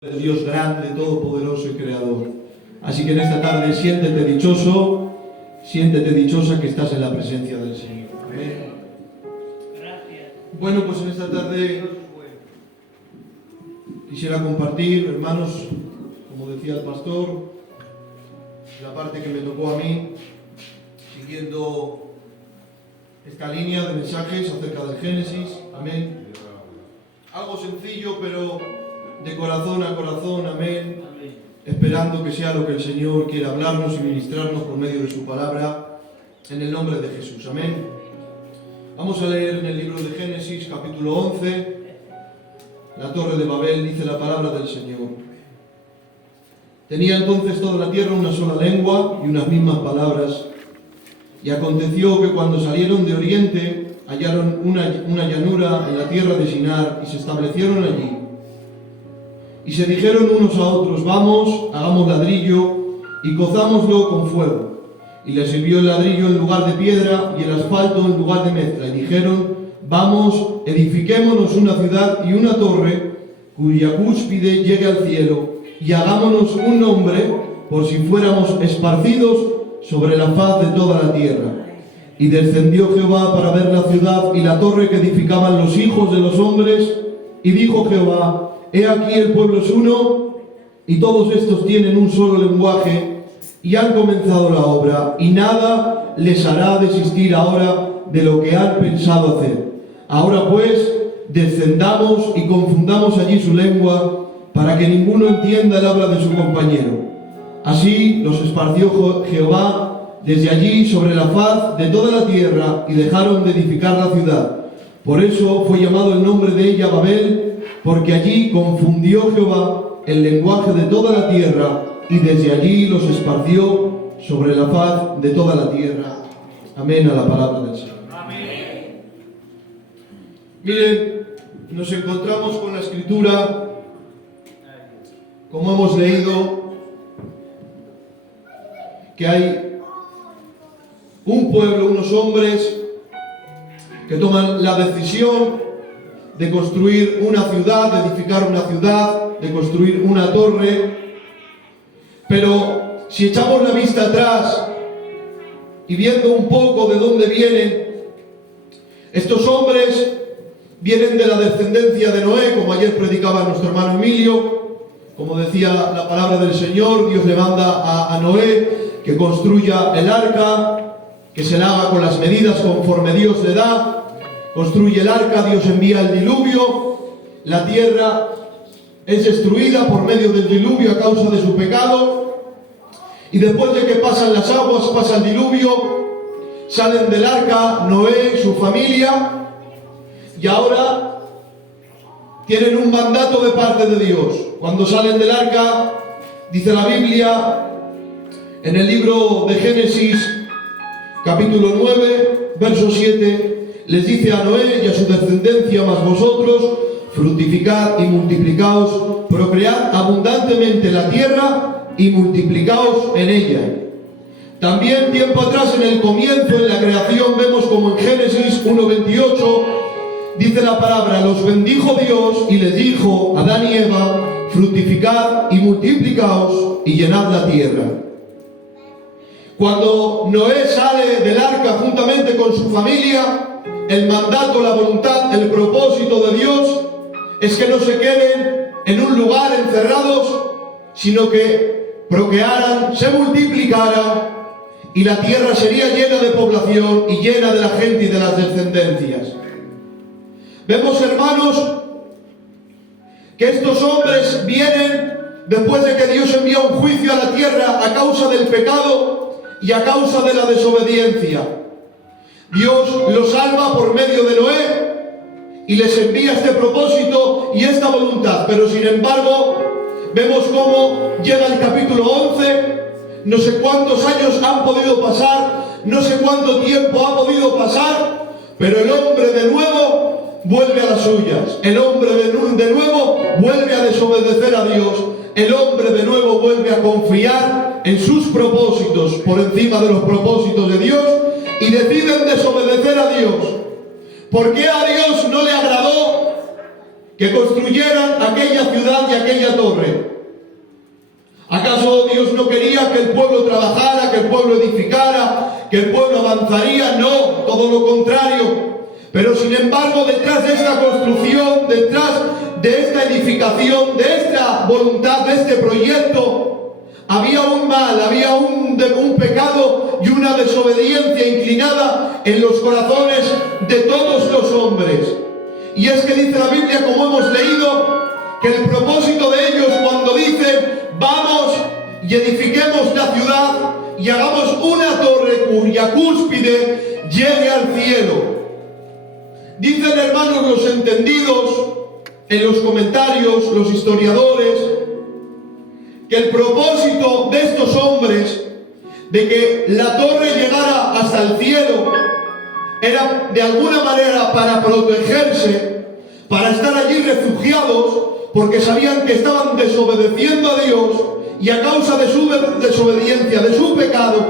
El Dios grande, todopoderoso y creador. Así que en esta tarde siéntete dichoso, siéntete dichosa que estás en la presencia del Señor. Amén. Bueno, pues en esta tarde quisiera compartir, hermanos, como decía el pastor, la parte que me tocó a mí, siguiendo esta línea de mensajes acerca del Génesis. Amén. Algo sencillo, pero de corazón a corazón, amén, esperando que sea lo que el Señor quiera hablarnos y ministrarnos por medio de su palabra, en el nombre de Jesús, amén. Vamos a leer en el libro de Génesis, capítulo 11, la torre de Babel, dice la palabra del Señor. Tenía entonces toda la tierra una sola lengua y unas mismas palabras, y aconteció que cuando salieron de oriente, hallaron una llanura en la tierra de Sinar, y se establecieron allí. Y se dijeron unos a otros: vamos, hagamos ladrillo y cozámoslo con fuego. Y les sirvió el ladrillo en lugar de piedra y el asfalto en lugar de mezcla. Y dijeron: vamos, edifiquémonos una ciudad y una torre cuya cúspide llegue al cielo, y hagámonos un nombre por si fuéramos esparcidos sobre la faz de toda la tierra. Y descendió Jehová para ver la ciudad y la torre que edificaban los hijos de los hombres. Y dijo Jehová: he aquí el pueblo es uno, y todos estos tienen un solo lenguaje, y han comenzado la obra, y nada les hará desistir ahora de lo que han pensado hacer. Ahora pues, descendamos y confundamos allí su lengua, para que ninguno entienda el habla de su compañero. Así los esparció Jehová desde allí sobre la faz de toda la tierra, y dejaron de edificar la ciudad. Por eso fue llamado el nombre de ella Babel, porque allí confundió Jehová el lenguaje de toda la tierra, y desde allí los esparció sobre la faz de toda la tierra. Amén a la palabra del Señor. Amén. Miren, nos encontramos con la Escritura, como hemos leído, que hay un pueblo, unos hombres que toman la decisión de construir una ciudad, de edificar una ciudad, de construir una torre. Pero si echamos la vista atrás y viendo un poco de dónde vienen, estos hombres vienen de la descendencia de Noé, como ayer predicaba nuestro hermano Emilio. Como decía la palabra del Señor, Dios le manda a Noé que construya el arca, que se la haga con las medidas conforme Dios le da. Construye el arca, Dios envía el diluvio, la tierra es destruida por medio del diluvio a causa de su pecado, y después de que pasan las aguas, pasa el diluvio, salen del arca Noé y su familia, y ahora tienen un mandato de parte de Dios. Cuando salen del arca, dice la Biblia en el libro de Génesis, capítulo 9, verso 7, les dice a Noé y a su descendencia: mas vosotros fructificad y multiplicaos, procread abundantemente la tierra y multiplicaos en ella. También tiempo atrás, en el comienzo, en la creación, vemos como en Génesis 1:28 dice la palabra: los bendijo Dios y les dijo a Adán y Eva: fructificad y multiplicaos y llenad la tierra. Cuando Noé sale del arca juntamente con su familia, el mandato, la voluntad, el propósito de Dios es que no se queden en un lugar encerrados, sino que procrearan, se multiplicaran, y la tierra sería llena de población y llena de la gente y de las descendencias. Vemos, hermanos, que estos hombres vienen después de que Dios envió un juicio a la tierra a causa del pecado y a causa de la desobediencia. Dios los salva por medio de Noé y les envía este propósito y esta voluntad. Pero sin embargo, vemos cómo llega el capítulo 11, no sé cuántos años han podido pasar, no sé cuánto tiempo ha podido pasar, pero el hombre de nuevo vuelve a las suyas. El hombre de nuevo vuelve a desobedecer a Dios. El hombre de nuevo vuelve a confiar en sus propósitos por encima de los propósitos de Dios, y deciden desobedecer a Dios. ¿Por qué a Dios no le agradó que construyeran aquella ciudad y aquella torre. ¿Acaso Dios no quería que el pueblo trabajara, que el pueblo edificara, que el pueblo avanzaría? No, todo lo contrario. Pero sin embargo, detrás de esta construcción, detrás de esta edificación, de esta voluntad, de este proyecto, había un mal, había un pecado y una desobediencia inclinada en los corazones de todos los hombres. Y es que dice la Biblia, como hemos leído, que el propósito de ellos cuando dicen vamos y edifiquemos la ciudad y hagamos una torre cuya cúspide llegue al cielo. Dicen, hermanos, los entendidos en los comentarios, los historiadores, que el propósito de estos hombres de que la torre llegara hasta el cielo era de alguna manera para protegerse, para estar allí refugiados, porque sabían que estaban desobedeciendo a Dios y a causa de su desobediencia, de su pecado,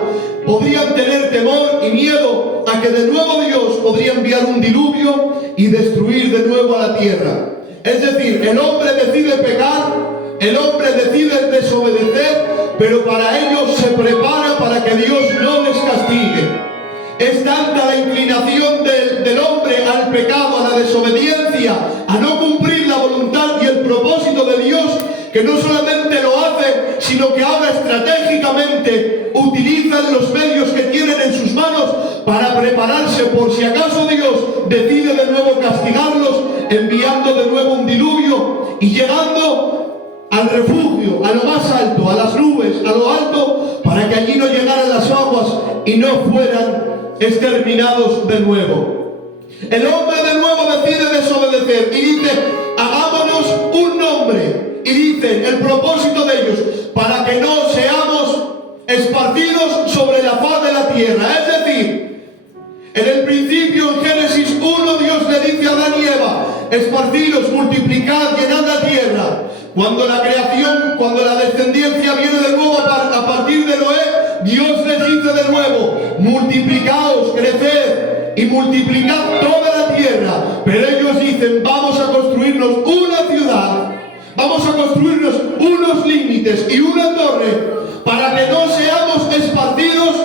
podrían tener temor y miedo a que de nuevo Dios podría enviar un diluvio y destruir de nuevo a la tierra. Es decir, el hombre decide pecar, el hombre decide desobedecer, pero para ello se prepara para que Dios no les castigue. Es tanta la inclinación del hombre al pecado, a la desobediencia, a no cumplir la voluntad y el propósito de Dios, que no solamente lo hace, sino que ahora estratégicamente utilizan los medios que tienen en sus manos para prepararse por si acaso Dios decide de nuevo castigarlos, enviando de nuevo un diluvio y llegando al refugio, a lo más alto, a las nubes, a lo alto, para que allí no llegaran las aguas y no fueran exterminados de nuevo. El hombre de nuevo decide desobedecer y dice, hagámonos un nombre. Y dice el propósito de ellos, para que no seamos esparcidos sobre la faz de la tierra. Es decir, en el principio, en Génesis 1, Dios le dice a Adán y Eva, esparcidos, multiplicad, llenad la tierra. Cuando la creación, cuando la descendencia viene de nuevo a partir de Noé, Dios les dice de nuevo, multiplicaos, creced y multiplicad toda la tierra. Pero ellos dicen, vamos a construirnos una ciudad, vamos a construirnos unos límites y una torre para que no seamos esparcidos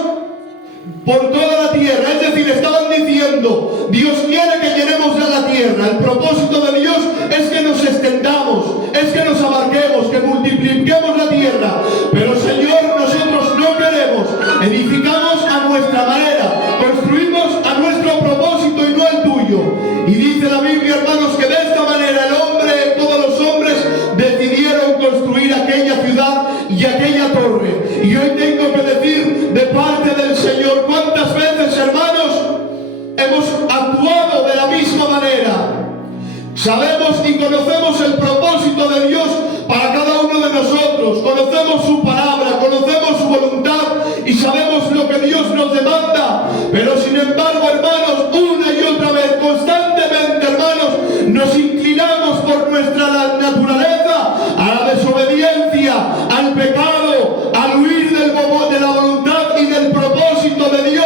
por toda la tierra. Es decir, estaban diciendo, Dios quiere que llenemos la tierra. El propósito de Dios es que nos extendamos, es que nos abarquemos, que multipliquemos la tierra. Pero Señor, nosotros no queremos. Edificamos a nuestra manera, construimos a nuestro propósito y no al tuyo. Y dice la Biblia, hermanos, que de esta manera el hombre, todos los hombres, decidieron construir aquella ciudad y aquella torre. Y hoy tengo que decir de parte del Señor, ¿cuántas veces, hermanos, hemos actuado de la misma manera? Sabemos y conocemos el propósito de Dios para cada uno de nosotros, conocemos su palabra, conocemos su voluntad y sabemos lo que Dios nos demanda, pero sin embargo, hermanos, una y otra vez, constantemente, hermanos, nos inclinamos por nuestra naturaleza a la desobediencia, al pecado, al huir de la voluntad y del propósito de Dios,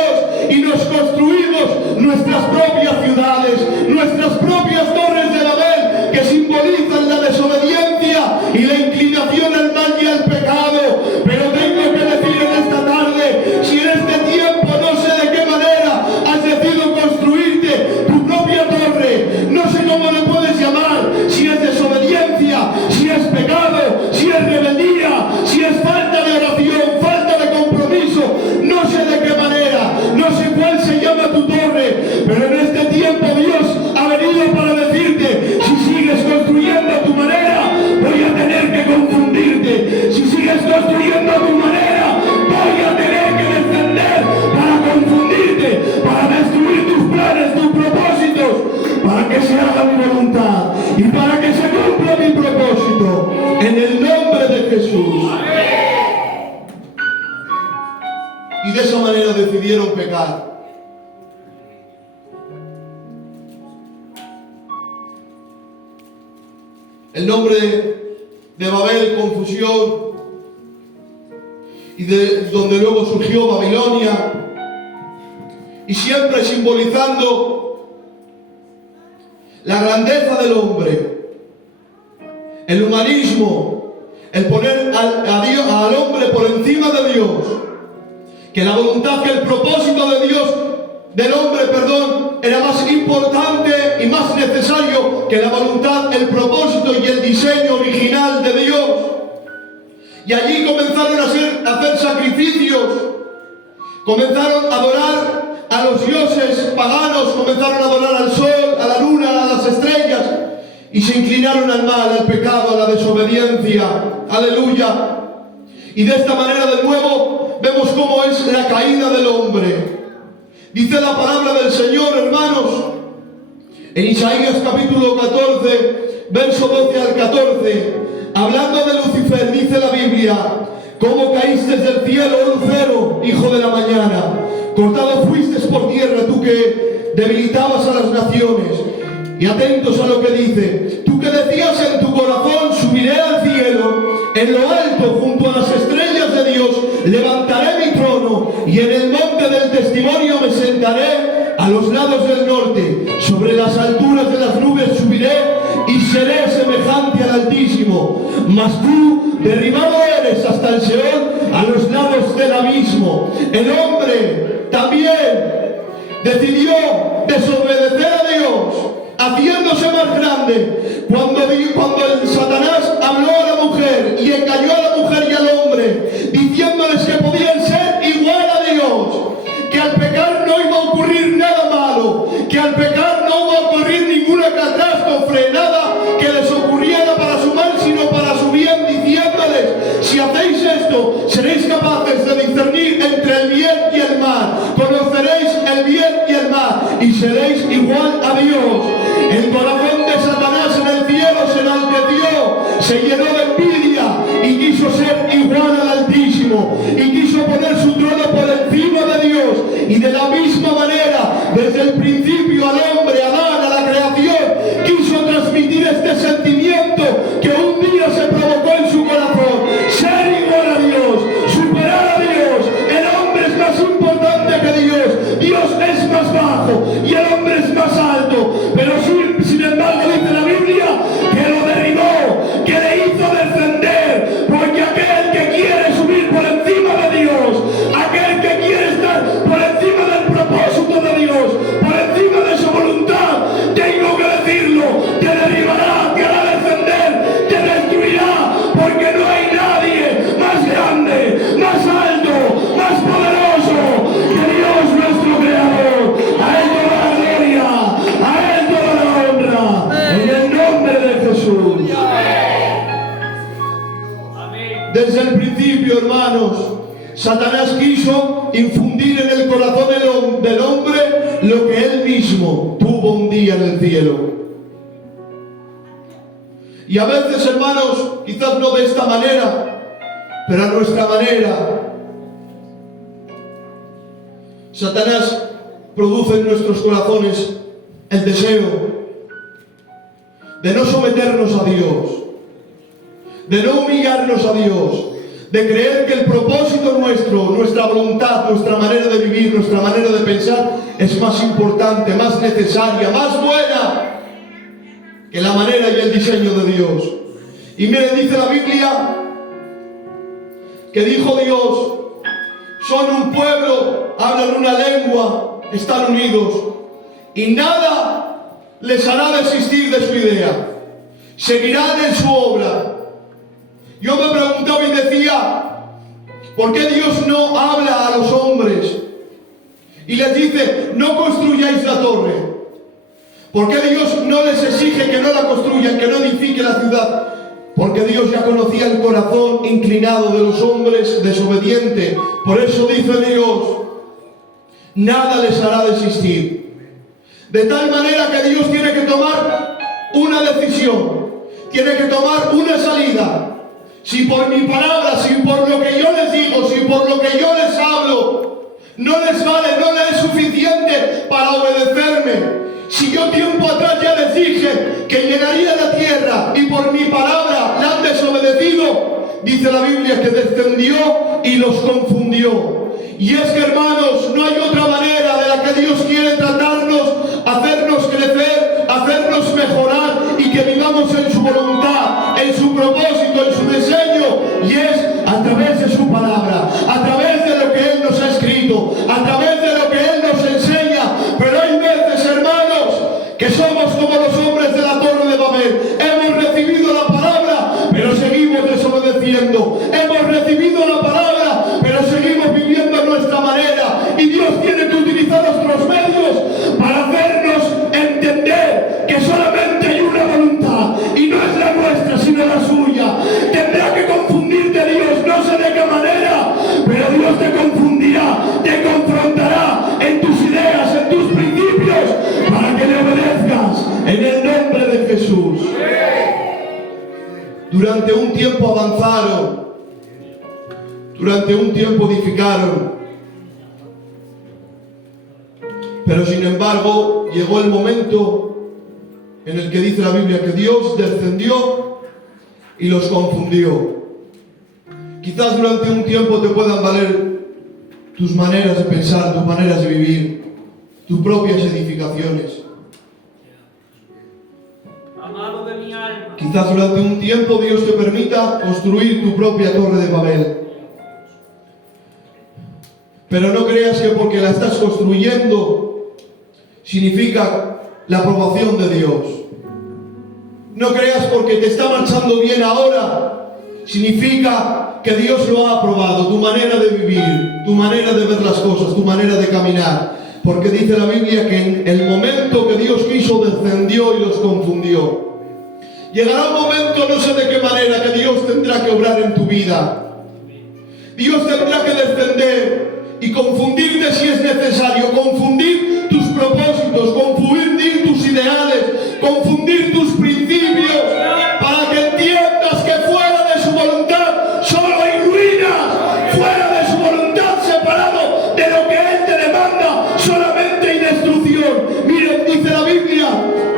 y nos construimos nuestras propias ciudades, nuestras propias torres de Babel, que simbolizan la desobediencia y la inclinación al mal y al pecado. Pero tengo que decir en esta tarde, si en este tiempo no sé de qué manera has decidido construirte tu propia torre, no sé cómo le puedes llamar, si es desobediencia, si es pecado, si es rebeldía, si es falta de oración, falta de compromiso, no sé de qué manera, no sé cuál se llama tu torre, pero en este tiempo Dios ha venido para decirte, si sigues construyendo a tu manera, voy a tener que confundirte. Si sigues construyendo a tu manera, voy a tener que descender para confundirte, para destruir tus planes, tus propósitos, para que se haga mi voluntad y para que se cumpla mi propósito, en el nombre de Jesús. Y de esa manera decidieron pecar. El nombre de Babel, confusión, y de donde luego surgió Babilonia, y siempre simbolizando la grandeza del hombre, el humanismo, el poner al hombre por encima de Dios, que la voluntad, que el propósito de Dios, del hombre, era más importante y más necesario que la voluntad, el propósito y el diseño original de Dios. Y allí comenzaron a hacer sacrificios, comenzaron a adorar a los dioses paganos, comenzaron a adorar al sol, a la luna, a las estrellas, y se inclinaron al mal, al pecado, a la desobediencia. Aleluya. Y de esta manera de nuevo vemos cómo es la caída del hombre. Dice la palabra del Señor, hermanos, en Isaías capítulo 14, verso 12 al 14, hablando de Lucifer, dice la Biblia: ¿cómo caíste del cielo, oh lucero, hijo de la mañana? Cortado fuiste por tierra, tú que debilitabas a las naciones. Y atentos a lo que dice: tú que decías en tu corazón, subiré al cielo, en lo alto, junto a las estrellas de Dios, levantaré mi trono, y en el monte del testimonio me sentaré a los lados del norte. Sobre las alturas de las nubes subiré, y seré semejante al Altísimo. Mas tú, derribado eres hasta el Seol, a los lados del abismo. El hombre también decidió desobedecer a Dios, haciéndose más grande. Cuando el Satanás habló a la mujer y engañó a la mujer y al hombre, diciéndoles que podían ser igual a Dios, que al pecar no iba a ocurrir nada malo, que al pecar no iba a ocurrir ninguna catástrofe, nada que les ocurriera para su mal, sino para su bien, diciéndoles: si hacéis esto, seréis capaces de discernir entre el bien y el mal, conoceréis el bien y el mal, y seréis igual a Dios. El corazón de Satanás en el cielo se enalteció, se llenó de envidia y quiso ser igual al Altísimo, y quiso poner su trono por encima de Dios. Y de la misma manera, desde el principio al hombre, Adán, a la creación, quiso transmitir este sentimiento que un día se provocó en su corazón: ser igual a Dios, superar a Dios. El hombre es más importante que Dios, Dios es más bajo y el hombre es más alto. Pero sin embargo dice la Biblia que lo derribó, que le hizo descender, porque aquel que quiere subir por encima de Dios, aquel que quiere estar por encima del propósito de Dios, por encima de su voluntad, tengo que decirlo, te derribará, te hará descender, te destruirá, porque no hay nadie más grande, más alto, más poderoso que Dios nuestro Creador. A Él toda la gloria, a Él toda la honra, en el nombre de Jesús. Desde el principio, hermanos, Satanás quiso infundir en el corazón del hombre lo que él mismo tuvo un día en el cielo. Y a veces, hermanos, quizás no de esta manera, pero a nuestra manera, Satanás produce en nuestros corazones el deseo de no someternos a Dios, de no humillarnos a Dios, de creer que el propósito nuestro, nuestra voluntad, nuestra manera de vivir, nuestra manera de pensar es más importante, más necesaria, más buena que la manera y el diseño de Dios. Y miren, dice la Biblia que dijo Dios: son un pueblo, hablan una lengua, están unidos, y nada les hará desistir de su idea. Seguirán en su obra. Yo me preguntaba y decía: ¿por qué Dios no habla a los hombres y les dice: no construyáis la torre? ¿Por qué Dios no les exige que no la construyan, que no edifique la ciudad? Porque Dios ya conocía el corazón inclinado de los hombres, desobediente. Por eso dice Dios: nada les hará desistir. De tal manera que Dios tiene que tomar una decisión, tiene que tomar una salida. Si por mi palabra, si por lo que yo les digo, si por lo que yo les hablo, no les vale, no les es suficiente para obedecerme. Si yo tiempo atrás ya les dije que llegaría a la tierra y por mi palabra la han desobedecido, dice la Biblia que descendió y los confundió. Y es que, hermanos, no hay otra manera de la que Dios quiere tratarnos, hacernos crecer, hacernos mejorar y que vivamos en su voluntad, en su través de su palabra, a través de lo que Él nos ha escrito, a través de lo que Él nos enseña. Pero hay veces, hermanos, que somos como los hombres de la Torre de Babel. Hemos recibido la palabra, pero seguimos desobedeciendo. Hemos recibido la palabra, pero seguimos viviendo a nuestra manera. Y Dios tiene que utilizar nuestros medios para hacernos entender que solamente hay una voluntad, y no es la nuestra, sino la suya. Tendrá que confundirte Dios, no sé de qué manera, pero Dios te confundirá, te confrontará en tus ideas, en tus principios, para que le obedezcas en el nombre de Jesús. Durante un tiempo avanzaron, durante un tiempo edificaron, pero sin embargo llegó el momento en el que dice la Biblia que Dios descendió y los confundió. Quizás durante un tiempo te puedan valer tus maneras de pensar, tus maneras de vivir, tus propias edificaciones. Amado de mi alma. Quizás durante un tiempo Dios te permita construir tu propia Torre de Babel. Pero no creas que porque la estás construyendo significa la aprobación de Dios. No creas porque te está marchando bien ahora significa que Dios lo ha aprobado, tu manera de vivir, tu manera de ver las cosas, tu manera de caminar. Porque dice la Biblia que en el momento que Dios quiso descendió y los confundió. Llegará un momento, no sé de qué manera, que Dios tendrá que obrar en tu vida. Dios tendrá que descender y confundirte si es necesario, confundir tus propósitos, confundir tus ideales, confundir tus principios, para que entiendas que fuera de su voluntad solo hay ruinas, fuera de su voluntad separado de lo que Él te demanda solamente hay destrucción. Miren, dice la Biblia,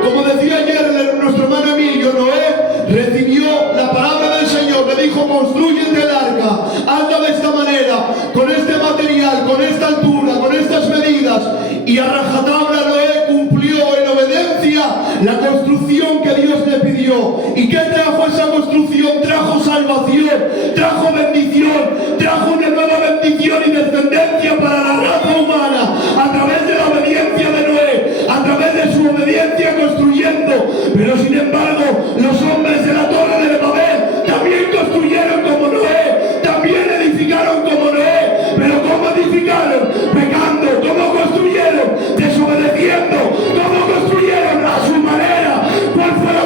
como decía ayer nuestro hermano Emilio, Noé recibió la palabra del Señor, le dijo: construyete el arca, hazla de esta manera, con este material, con esta altura, con estas medidas, y a rajatabla Noé cumplió en obediencia la construcción que Dios le pidió. ¿Y qué trajo esa construcción? Trajo salvación, trajo bendición, trajo una nueva bendición y descendencia para la raza humana a través de la obediencia de Noé, a través de su obediencia construyendo. Pero sin embargo, los hombres de la Torre de Babel también construyeron como Noé, también edificaron como Noé. Pero ¿cómo edificaron? Pecando. ¿Cómo construyeron? Desobedeciendo. ¿Cómo construyeron? A su manera. ¿Cuál fue la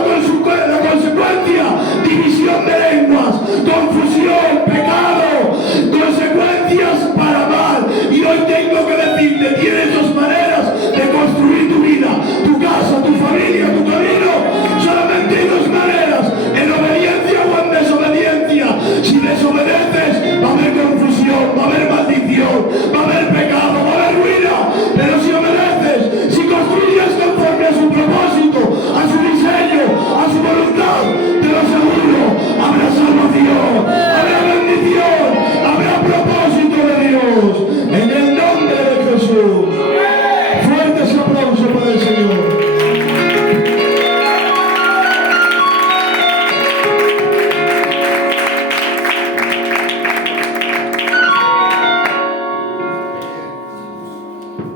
consecuencia? División de lenguas, confusión, pecado, consecuencias para mal. Y hoy tengo que decirte, tienes dos maneras de construir tu vida, tu casa, tu familia, tu camino. Solamente hay dos maneras: en obediencia o en desobediencia. Si desobedeces, va a haber confusión, va a haber maldición, va a haber pecado, va a haber ruina. Pero si obedeces, si construyes conforme a su propósito, a su diseño, a su voluntad, te lo aseguro, habrá salvación, habrá bendición, habrá propósito de Dios. En el nombre de Jesús. Fuertes aplausos para el Señor.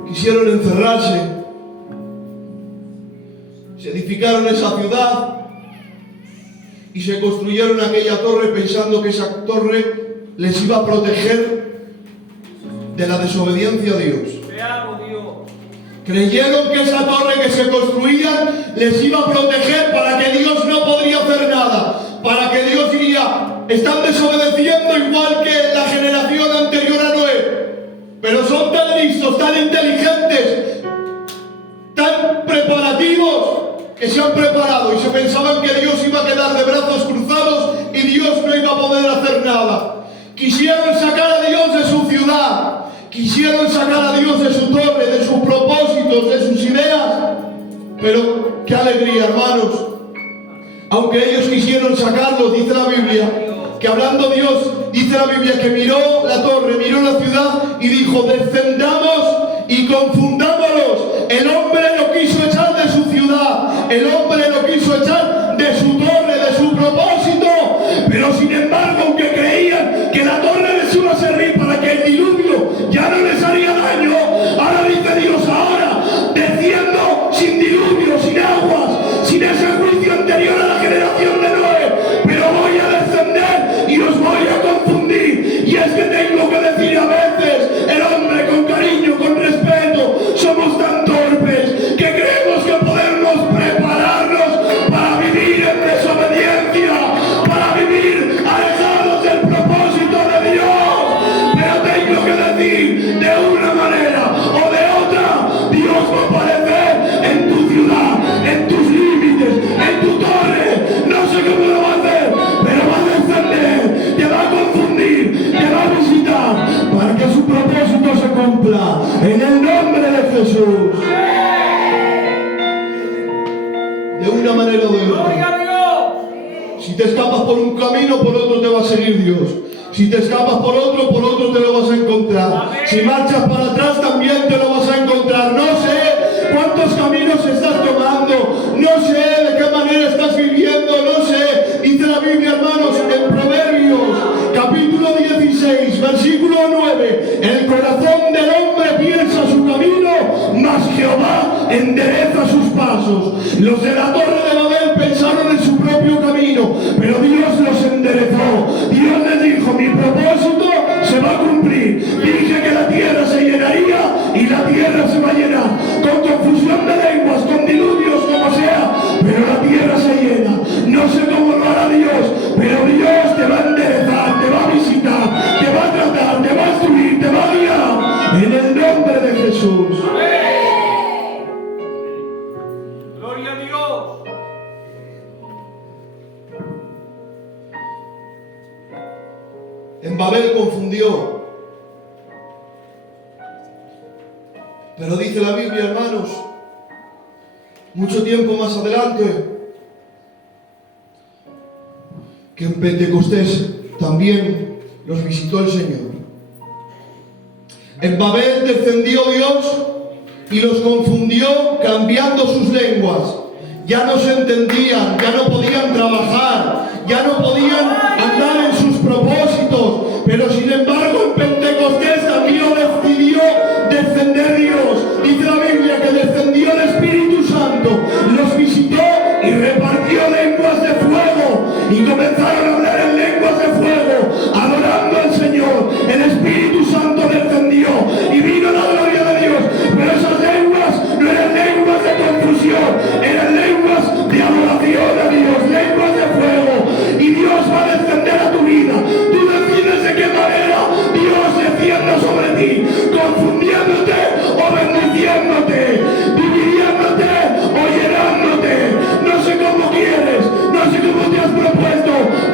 Quisieron encerrarse, se edificaron esa ciudad y se construyeron aquella torre pensando que esa torre les iba a proteger de la desobediencia a Dios. Creyeron que esa torre que se construían les iba a proteger para que Dios no podría hacer nada, para que Dios diría: están desobedeciendo igual que la generación anterior a Noé. Pero son tan listos, tan inteligentes, tan preparativos, que se han preparado y se pensaban que Dios iba a quedar de brazos cruzados y Dios no iba a poder hacer nada. Quisieron sacar a Dios de su ciudad, quisieron sacar a Dios de su torre, de sus propósitos, de sus ideas. Pero qué alegría, hermanos. Aunque ellos quisieron sacarlos, dice la Biblia, que hablando Dios, dice la Biblia que miró la torre, miró la ciudad y dijo: descendamos y confundámonos. El hombre lo quiso echar de su ciudad, el hombre lo quiso echar de su torre, de su propósito. Pero sin embargo, aunque creían que la torre cumpla en el nombre de Jesús. De una manera o de Gloria otra. a Dios. Si te escapas por un camino, por otro te va a seguir Dios. Si te escapas por otro te lo vas a encontrar. Amén. Si marchas para atrás, también te lo vas a encontrar. No sé cuántos caminos estás tomando, no sé de qué manera estás viviendo, no sé. Dice la Biblia, hermanos, en Proverbios, capítulo 16, versículo 9, el corazón del hombre piensa su camino, mas Jehová endereza sus pasos. Los de la torre de Babel pensaron en su propio camino, pero Dios los enderezó. Dios les dijo, mi propósito se va a cumplir. Dije que la tierra se llenaría y la tierra se va a llenar, con confusión de lenguas, con diluvios, como sea, pero la tierra se llena. No sé cómo lo hará Dios, pero Dios te va a enderezar, te va a visitar, te va a tratar, te va a instruir, te va a guiar, en el nombre de Jesús. Gloria a Dios. En Babel confundió. Pero dice la Biblia, hermanos, mucho tiempo más adelante, que en Pentecostés también los visitó el Señor. En Babel descendió Dios y los confundió cambiando sus lenguas. Ya no se entendían, ya no podían trabajar, ya no podían andar en sus propósitos. Pero sin embargo en Pentecostés también decidió descender Dios. Dice la Biblia que descendió el Espíritu Santo, los visitó y repartió lenguas de fuego. Y comenzaron a hablar en lenguas de fuego, adorando al Señor. El Espíritu Santo descendió y vino la gloria de Dios. Pero esas lenguas no eran lenguas de confusión, eran lenguas de adoración a Dios, lenguas de fuego. Y Dios va a descender a tu vida. Tú decides de qué manera Dios descienda sobre ti, confundiéndote o bendiciéndote, dividiéndote o llenándote. No sé cómo quieres, no sé cómo te has propuesto,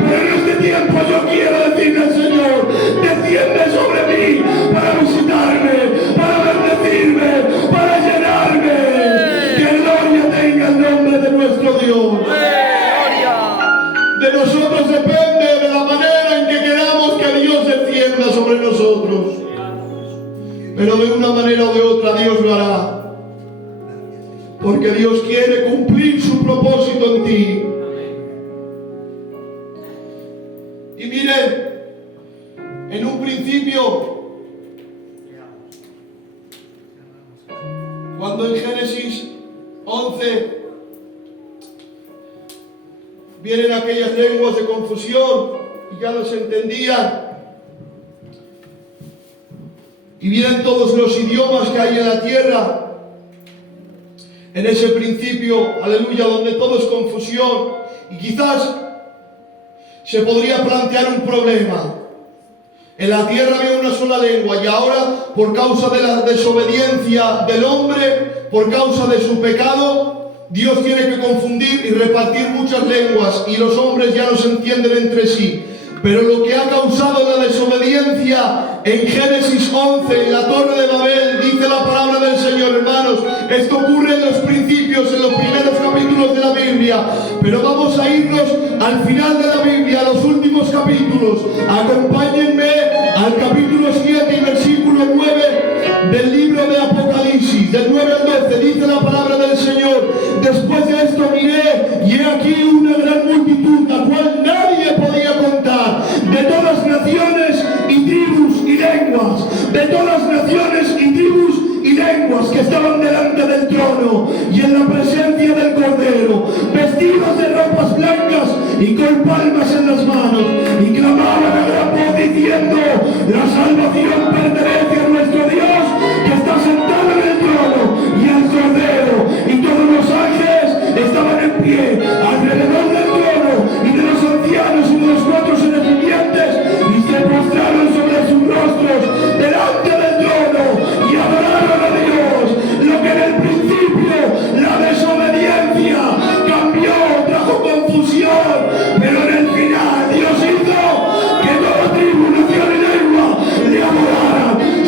pero en este tiempo yo quiero decirle al Señor, desciende sobre mí para visitarme, para bendecirme, para llenarme. Que gloria tenga el nombre de nuestro Dios. De nosotros depende de la manera en que queramos que Dios descienda sobre nosotros. Pero de una manera o de otra Dios lo hará. Porque Dios quiere cumplir su propósito en ti. Y miren, en un principio, cuando en Génesis 11 vienen aquellas lenguas de confusión y ya no se entendían, y vienen todos los idiomas que hay en la tierra, en ese principio, aleluya, donde todo es confusión, y quizás se podría plantear un problema. En la tierra había una sola lengua y ahora, por causa de la desobediencia del hombre, por causa de su pecado, Dios tiene que confundir y repartir muchas lenguas y los hombres ya no se entienden entre sí. Pero lo que ha causado la desobediencia en Génesis 11, en la torre de Babel, dice la palabra del Señor, hermanos, esto ocurre en los principios, en los primeros capítulos de la Biblia, pero vamos a irnos al final de la Biblia, a los últimos capítulos. Acompáñenme al capítulo 7 y versículo 9 del libro de Apocalipsis, del 9 al 12, dice la palabra del Señor: después de esto miré, y he aquí una gran multitud, la cual nadie podía contar, de todas naciones y tribus y lenguas, de todas naciones y tribus y lenguas, que estaban delante del trono y en la presencia del Cordero, vestidos de ropas blancas y con palmas en las manos, y clamaban a gran voz diciendo: la salvación pertenece a nuestro Dios, que está sentado en el trono, y al Cordero. Y todos los ángeles estaban en pie alrededor del trono y de los ancianos y de los cuatro seres vivientes, y se postraron sobre sus rostros delante del trono y adoraron a Dios. Lo que en el principio la desobediencia cambió, trajo confusión, pero en el final Dios hizo que toda tribu, nación y lengua le adoraran.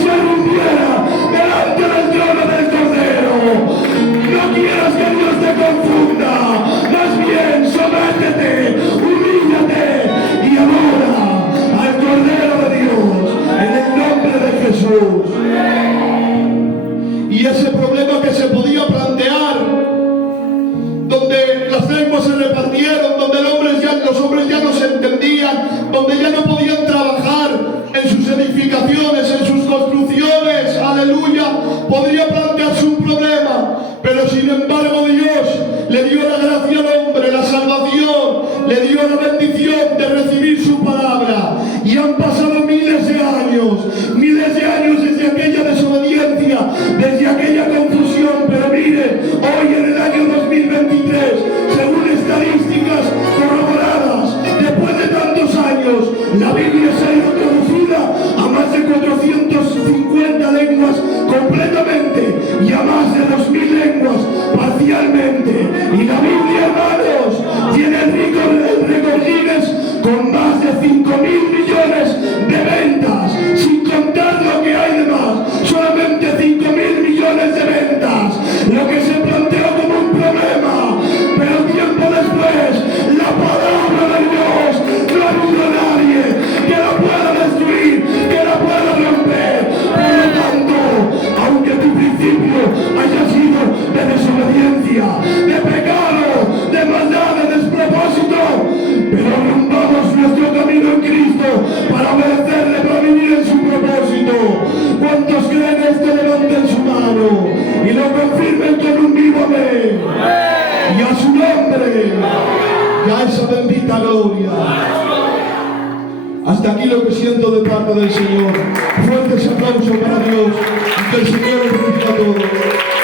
Biblia se ha ido traducida a más de 450 lenguas completamente y a más de 2000 lenguas parcialmente. Y la Biblia, hermanos, tiene el récord Guinness con más de 5.000 millones de ventas, sin contar lo que hay de más, solamente 5.000 millones de ventas, lo que se planteó como un problema, pero tiempo después, la palabra de Dios no ha habido nadie que la pueda destruir, que la pueda romper. Por lo tanto, aunque tu principio haya sido de desobediencia, de pecado, de maldad, de despropósito, pero rompamos nuestro camino en Cristo para obedecerle, para vivir en su propósito. ¿Cuántos creen esto? Levanten su mano y lo confirmen con un vivo amén. Y a su nombre, y a esa bendita gloria. Hasta aquí lo que siento de parte del Señor. Fuertes aplausos para Dios y que el Señor bendiga a todos.